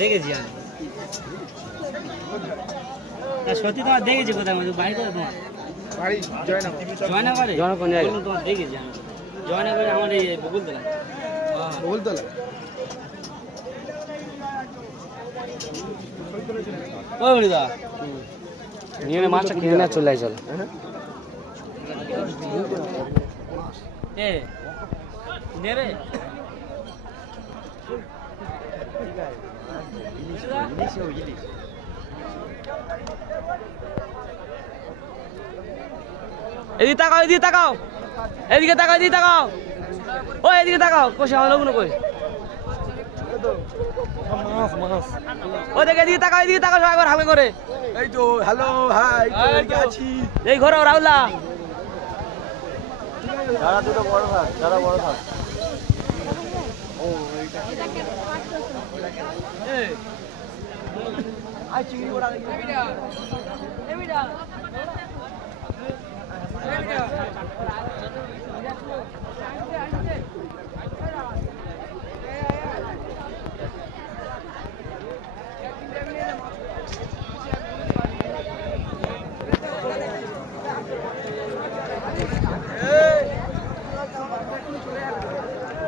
দেখেছি আমি সত্যি তোমার দেখেছি কোথায় বাড়ি কোথায় তোমার বাড়ি জয়নগরে কোন জায়গায়? তোমার দেখেছি আমি জয়নগরে আমার এই বকুলতলা বকুলতলা ওই বলিদা নিয়ে মাছটা কিনে না চলে চল এ নে রে এদিকে তাকাও এদিকে তাকাও এদিকে তাকাও এদিকে তাকাও ও এদিকে তাকাও কোশে আমার লোক না কই ও দেখে এদিকে তাকাও সবাই একবার হালকা করে এই তো হ্যালো হাই তো আছি এই ঘরে রাহুলা যারা দুটো বড় থাক যারা বড় থাক আই চিংড়ি বড়া দেখি এবিডা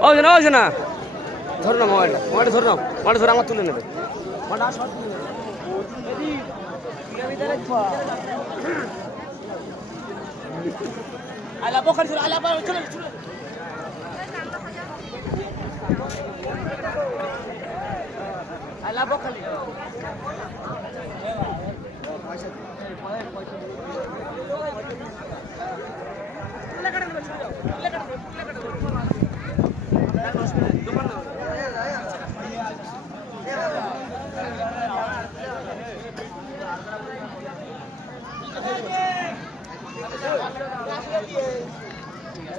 ও না ধর না মোবাইলটা ধর না মোবাইলটা ধরে আমার তুলে নেবে আলা বখারি চলে আলা চলে আলা বখারি